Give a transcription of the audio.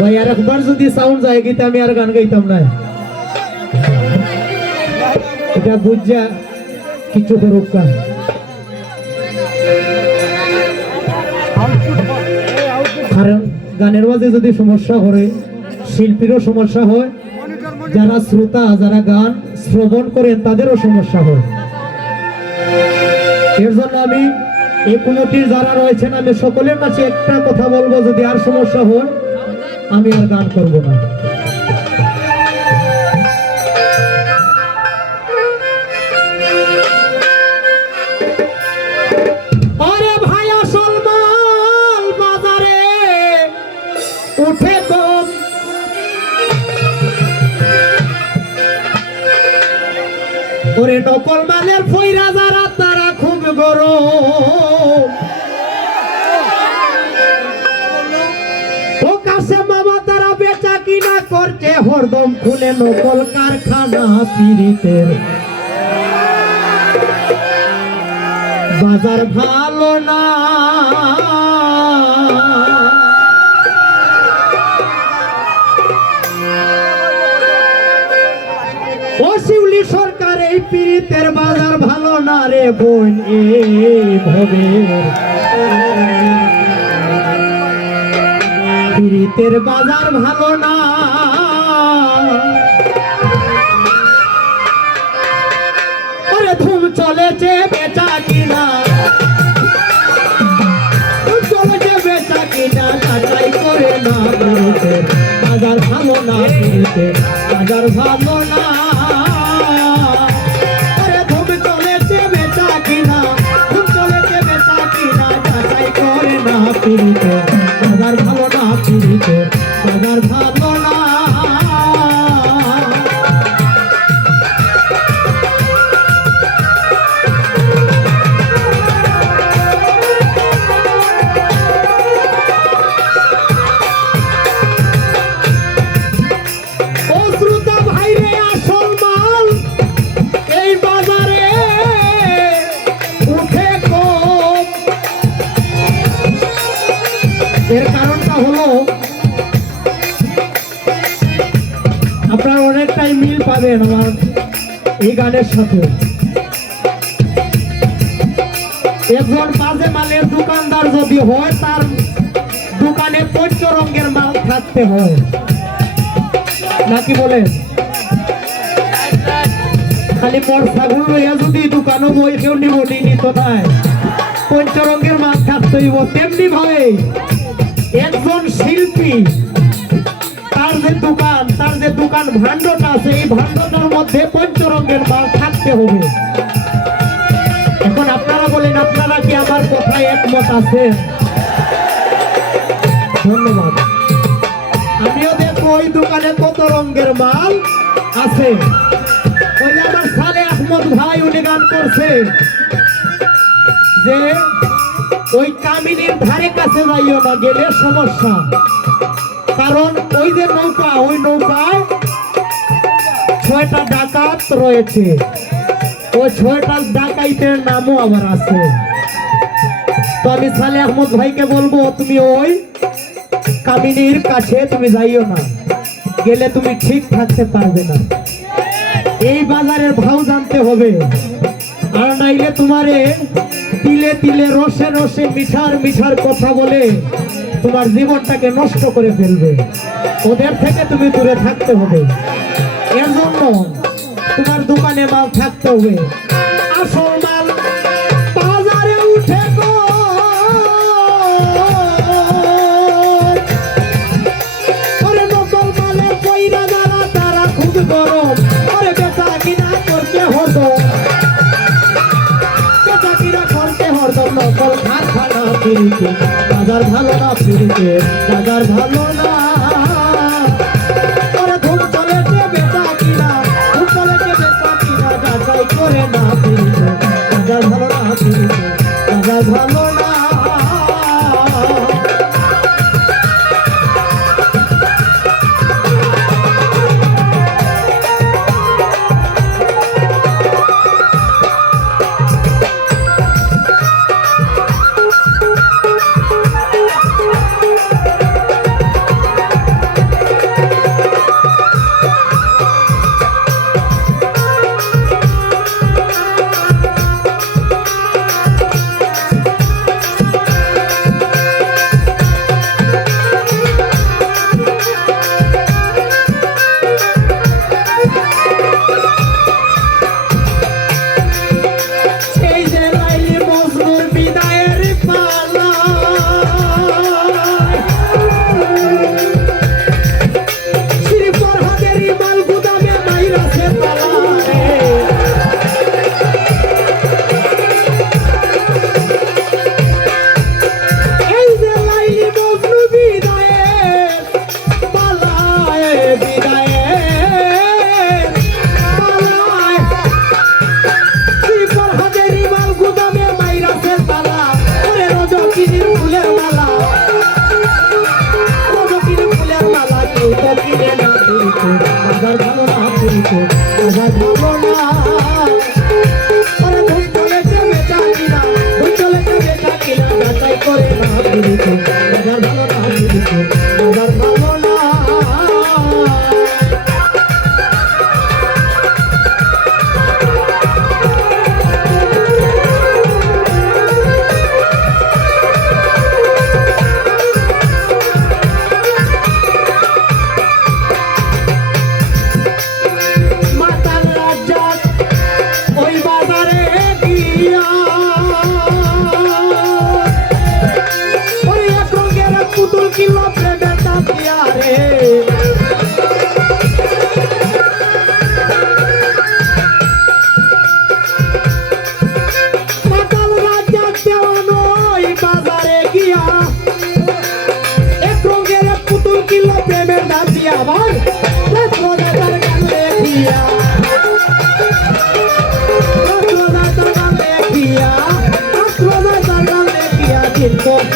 ভাই, আর একবার যদি সাউন্ড যায়, গীতে আমি আর গান গাইতাম না। এটা বুঝা কিছু কারণ গানের মাঝে যদি সমস্যা করে, শিল্পীরও সমস্যা হয়, যারা শ্রোতা, যারা গান শ্রবণ করেন, তাদেরও সমস্যা হয়। এর জন্য আমি এই কমিটির যারা রয়েছেন, আমি সকলের কাছে একটা কথা বলব, যদি আর সমস্যা হয় আমি আর গান করব না। ওরে নকল মালের ফইরা যারা তারা খুব গরম। করছে হরদম খুলে নকল কারখানা পিরিতের বাজার ভালো না। শিউলি সরকার এই পীড়িতের বাজার ভালো না রে বোন এই ভবের পীড়িতের বাজার ভালো না। কাটাই ভালো না? বাজার ভালো না পীড়িতের বাজার ভালো অনেকটাই মিল পাবেন আমার এই গানের সাথে। একজন বাজে মালের দোকানদার যদি হয়, তার দোকানে পঞ্চ রঙের মাল থাকতে হয়। নাকি বলেন? খালি মোর ছাগল লইয়া যদি দোকানও বই কেউ নিব নিত নাই। পঞ্চরঙ্গের মাছ থাকতে হইব। তেমনি ভাবে একজন শিল্পী যে দোকান, তার যে দোকান ভাণ্ডটা আছে, এই ভাণ্ডটার মধ্যে পঞ্চরঙ্গের মাল থাকতে হবে। এখন আপনারা বলেন, আপনারা কি আমার কথায় একমত আছেন? ধন্যবাদ। আমিও দেখব ওই দোকানে কত রঙের মাল আছে। ওই আমার সালে আহমদ ভাই উনি গান করছে যে, ওই কামিনীর ধারে কাছে যাইও না, গেলে সমস্যা। কারণ ওই যে নৌকা, ওই নৌকায় ছয়টা ডাকাত রয়েছে। ওই ছয়টা ডাকাইতের নামও আমার আছে। তো আমি সালে আহমদ ভাইকে বলব, তুমি ওই কামিনীর কাছে তুমি যাইও না। গেলে তুমি ঠিক থাকতে পারবে না। এই বাজারের ভাও জানতে হবে। আর নাইলে তোমারে তিলে তিলে রসে রসে মিঠার মিঠার কথা বলে তোমার জীবনটাকে নষ্ট করে ফেলবে। ওদের থেকে তুমি দূরে থাকতে হবে। এর জন্য তোমার দোকানে মাল থাকতে হবে। আসল মাল বাজারে উঠে নকল যারা, তারা গরম। করতে হতো করতে হতো বাজার ভালো না ফিরিতে বাজার ভালো না। ওরে